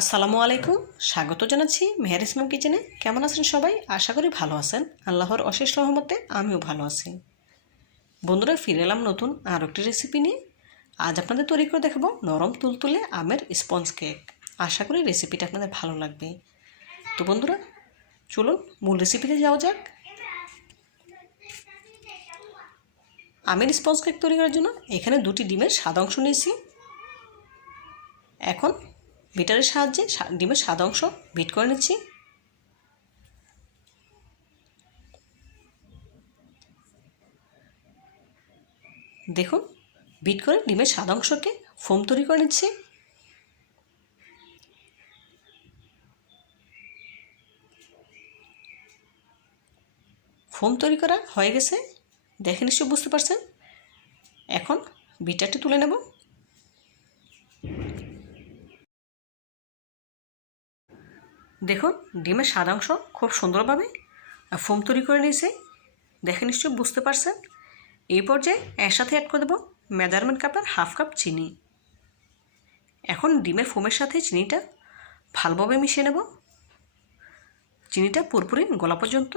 আসসালামু আলাইকুম, স্বাগত জানাচ্ছি মেহের ইসলাম কিচেনে। কেমন আছেন সবাই? আশা করি ভালো আছেন। আল্লাহর অশেষ রহমতে আমিও ভালো আছি। বন্ধুরা, ফিরে এলাম নতুন আর একটি রেসিপি নিয়ে। আজ আপনাদের তৈরি করে দেখাবো নরম তুলতুলে আমের স্পঞ্জ কেক আশা করি রেসিপিটা আপনাদের ভালো লাগবে। তো বন্ধুরা, চলুন মূল রেসিপিতে যাওয়া যাক। আমের স্পঞ্জ কেক তৈরি করার জন্য এখানে দুটি ডিমের সাদা অংশ নিয়েছি। এখন বিটারের সাহায্যে ডিমের সাদা অংশ বিট করে নিচ্ছি। দেখুন, বিট করে ডিমের সাদা অংশকে ফোম তৈরি করে নিচ্ছি। ফোম তৈরি করা হয়ে গেছে। দেখে নিশ্চয় বুঝতে পারছেন। এখন বিটারটি তুলে নেব। দেখুন, ডিমের সাদা অংশ খুব সুন্দরভাবে ফোম তৈরি করে নিয়েছে। দেখে নিশ্চয়ই বুঝতে পারছেন। এই পর্যায়ে এর সাথে অ্যাড করে দেবো মেজারমেন্ট কাপের হাফ কাপ চিনি। এখন ডিমের ফোমের সাথে চিনিটা ভালোভাবে মিশিয়ে নেব। চিনিটা পুরোপুরি গলা পর্যন্ত।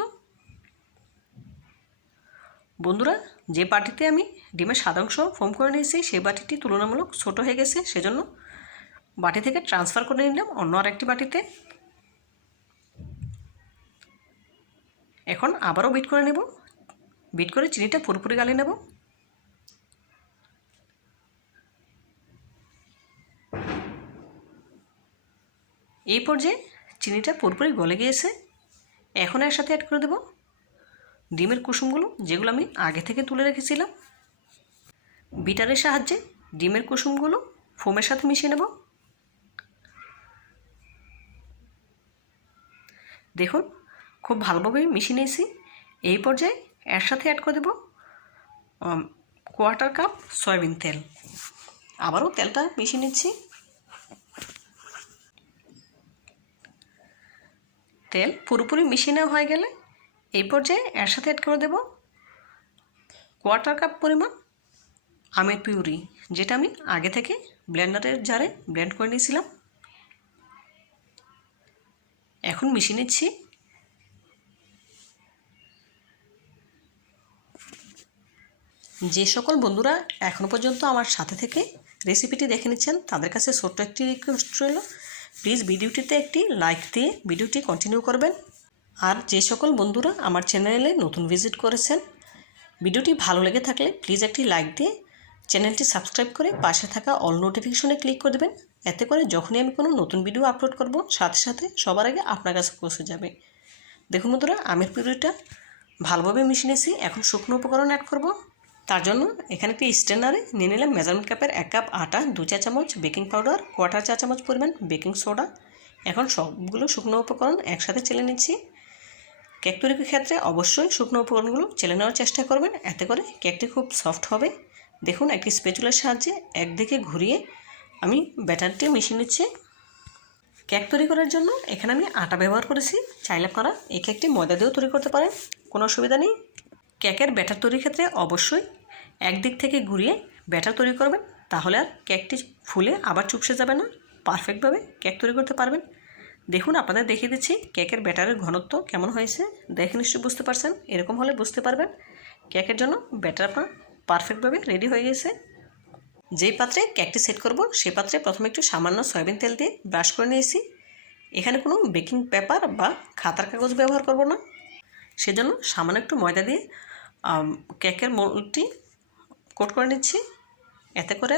বন্ধুরা, যে বাটিতে আমি ডিমের সাদা অংশ ফোম করে নিয়েছি, সেই বাটিটি তুলনামূলক ছোট হয়ে গেছে, সেজন্য বাটি থেকে ট্রান্সফার করে নিলাম অন্য আরেকটি বাটিতে। এখন আবারও বিট করে নেব। বিট করে চিনিটা পুরোপুরি গালিয়ে নেব। এই পর্যায়ে চিনিটা পুরোপুরি গলে গিয়েছে। এখন এর সাথে অ্যাড করে দেব ডিমের কুসুমগুলো, যেগুলো আমি আগে থেকে তুলে রেখেছিলাম। বিটারের সাহায্যে ডিমের কুসুমগুলো ফোমের সাথে মিশিয়ে নেব। দেখুন খুব ভালোভাবে মিশিয়ে নিয়েছি। এই পর্যায়ে এর সাথে অ্যাড করে দেব কোয়ার্টার কাপ সয়াবিন তেল। আবারও তেলটা মিশিয়ে নিচ্ছি। তেল পুরোপুরি মিশিয়ে নেওয়া হয়ে গেলে এই পর্যায়ে এর সাথে অ্যাড করে দেব কোয়ার্টার কাপ পরিমাণ আমের পিউরি, যেটা আমি আগে থেকে ব্লেন্ডারের জারে ব্লেন্ড করে নিয়েছিলাম। এখন মিশিয়ে নিচ্ছি যে সকল বন্ধুরা এখনও পর্যন্ত আমার সাথে থেকে রেসিপিটি দেখে নিচ্ছেন, তাদের কাছে ছোট্ট একটি রিকোয়েস্ট রইল। প্লিজ ভিডিওটিতে একটি লাইক দিয়ে ভিডিওটি কন্টিনিউ করবেন। আর যে সকল বন্ধুরা আমার চ্যানেলে নতুন ভিজিট করেছেন, ভিডিওটি ভালো লেগে থাকলে প্লিজ একটি লাইক দিয়ে চ্যানেলটি সাবস্ক্রাইব করে পাশে থাকা অল নোটিফিকেশনে ক্লিক করে দেবেন। এতে করে যখনই আমি কোনো নতুন ভিডিও আপলোড করব, সাথে সাথে সবার আগে আপনার কাছে পৌঁছে যাবে। দেখুন বন্ধুরা, আমের পিউরিটা ভালোভাবে মিশিয়ে নিয়েছি। এখন শুকনো উপকরণ অ্যাড করব। তার জন্য এখানে একটি স্ট্যান্ডারে নিয়ে নিলাম মেজারমেন্ট কাপের এক কাপ আটা, দু চা চামচ বেকিং পাউডার কোয়াটার চা চামচ পরিমাণ বেকিং সোডা। এখন সবগুলো শুকনো উপকরণ একসাথে চেলে নিচ্ছি। কেক তৈরির ক্ষেত্রে অবশ্যই শুকনো উপকরণগুলো চেলে নেওয়ার চেষ্টা করবেন, এতে করে কেকটি খুব সফট হবে। দেখুন, একটি স্পেচুলার সাহায্যে একদিকে ঘুরিয়ে আমি ব্যাটারটি মিশিয়ে নিচ্ছি। কেক তৈরি করার জন্য এখানে আমি আটা ব্যবহার করেছি। চাইলে আপনারা এই কেকটি ময়দা দিয়েও তৈরি করতে পারেন, কোনো অসুবিধা নেই। কেকের ব্যাটার তৈরির ক্ষেত্রে অবশ্যই একদিক থেকে ঘুরিয়ে ব্যাটার তৈরি করবেন, তাহলে আর কেকটি ফুলে আবার চুপসে যাবে না পারফেক্টভাবে কেক তৈরি করতে পারবেন। দেখুন, আপনাদের দেখিয়ে দিচ্ছি কেকের ব্যাটারের ঘনত্ব কেমন হয়েছে, দেখে নিশ্চয়ই বুঝতে পারছেন, এরকম হলে বুঝতে পারবেন। কেকের জন্য ব্যাটার আপনার পারফেক্টভাবে রেডি হয়ে গেছে। যেই পাত্রে কেকটি সেট করব সেই পাত্রে প্রথমে একটু সামান্য সয়াবিন তেল দিয়ে ব্রাশ করে নিয়েছি। এখানে কোনো বেকিং পেপার বা খাতার কাগজ ব্যবহার করব না। সেজন্য সামান্য একটু ময়দা দিয়ে কেকের মোলটি কোট করে নিচ্ছি। এতে করে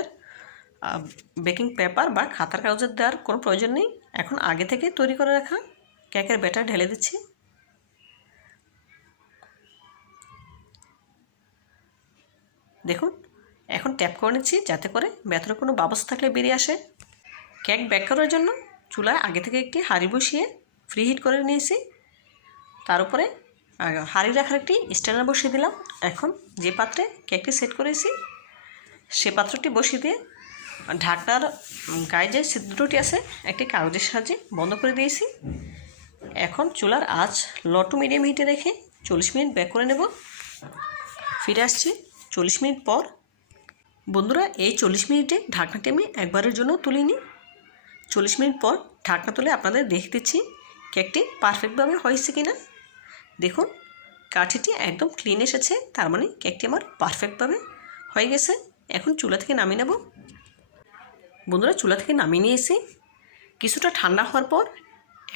বেকিং পেপার বা খাতার কাগজের দেওয়ার কোনো প্রয়োজন নেই। এখন আগে থেকে তৈরি করে রাখা কেকের ব্যাটার ঢেলে দিচ্ছি। দেখুন, এখন ট্যাপ করে নিচ্ছি যাতে করে ভেতরে কোনো বাবস থাকলে বেরিয়ে আসে। কেক ব্যাক করার জন্য চুলায় আগে থেকে একটি হাঁড়ি বসিয়ে ফ্রি হিট করে নিয়েছি। তার উপরে আহ, হাঁড়ি রাখার একটি স্ট্যান্ডার বসিয়ে দিলাম। এখন যে পাত্রে কেকটি সেট করেছি সে পাত্রটি বসিয়ে দিয়ে ঢাকনার গায়ে যে ছিদ্রটি আছে একটি কাগজের সাহায্যে বন্ধ করে দিয়েছি। এখন চুলার আঁচ লো টু মিডিয়াম হিটে রেখে চল্লিশ মিনিট ব্যাক করে নেব। ফিরে আসছি চল্লিশ মিনিট পর। বন্ধুরা এই চল্লিশ মিনিটে ঢাকনাটি আমি একবারের জন্য তুলিনি। চল্লিশ মিনিট পর ঢাকনা তুলে আপনাদের দেখে দিচ্ছি কেকটি পারফেক্টভাবে হয়েছে কি না দেখুন, কাঠিটি একদম ক্লিন এসেছে, তার মানে কেকটি আমার পারফেক্টভাবে হয়ে গেছে। এখন চুলা থেকে নামিয়ে নেব। বন্ধুরা, চুলা থেকে নামিয়ে নিয়েছি কিছুটা ঠান্ডা হওয়ার পর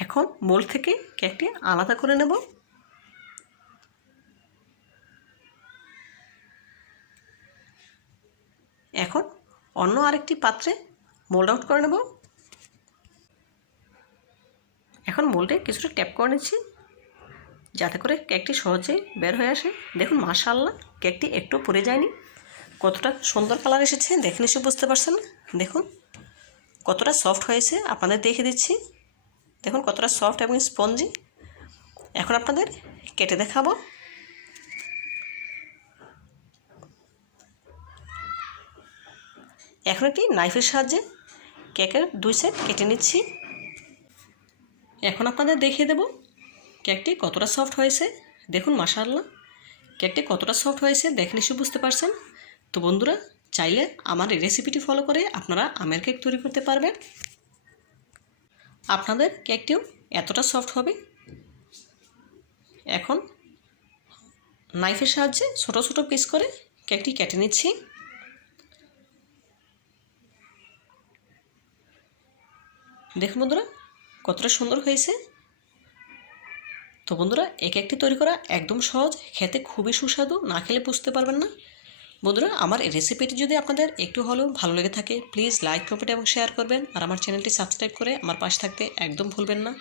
এখন মোল থেকে কেকটি আলাদা করে নেব। এখন অন্য আরেকটি পাত্রে মোল্ড আউট করে নেব। এখন মোল্ডে কিছুটা ট্যাপ করে নিচ্ছি। যাতে করে কেকটি সহজেই বের হয়ে আসে। দেখুন মাশাল্লাহ কেকটি একটু পড়ে যায়নি। কতটা সুন্দর কালার এসেছে, দেখে নিশ্চয় বুঝতে পারছেন দেখুন, কতটা সফট হয়েছে, আপনাদের দেখে দিচ্ছি। দেখুন, কতটা সফট এবং স্পঞ্জি। এখন আপনাদের কেটে দেখাবো। এখন একটি নাইফের সাহায্যে কেকের দুই সাইড কেটে নিচ্ছি। এখন আপনাদের দেখিয়ে দেব কেকটি কতটা সফট হয়েছে? দেখুন, মাশাআল্লাহ। কেকটি কতটা সফট হয়েছে দেখে নিশ্চয়ই বুঝতে পারছেন। তো বন্ধুরা, চাইলে আমার এই রেসিপিটি ফলো করে আপনারা আমের কেক তৈরি করতে পারবেন। আপনাদের কেকটিও এতটা সফট হবে। এখন নাইফের সাহায্যে ছোট ছোট পিস করে কেকটি কেটে নিচ্ছি। দেখুন বন্ধুরা, কতটা সুন্দর হয়েছে। তো বন্ধুরা, এক একটি তৈরি করা একদম সহজ, খেতে খুবই সুস্বাদু, না খেলে বুঝতে পারবেন না। বন্ধুরা, আমার এই রেসিপিটি যদি আপনাদের একটু হলেও ভালো লেগে থাকে প্লিজ লাইক কমেন্ট এবং শেয়ার করবেন। আর আমার চ্যানেলটি সাবস্ক্রাইব করে আমার পাশে থাকতে একদম ভুলবেন না।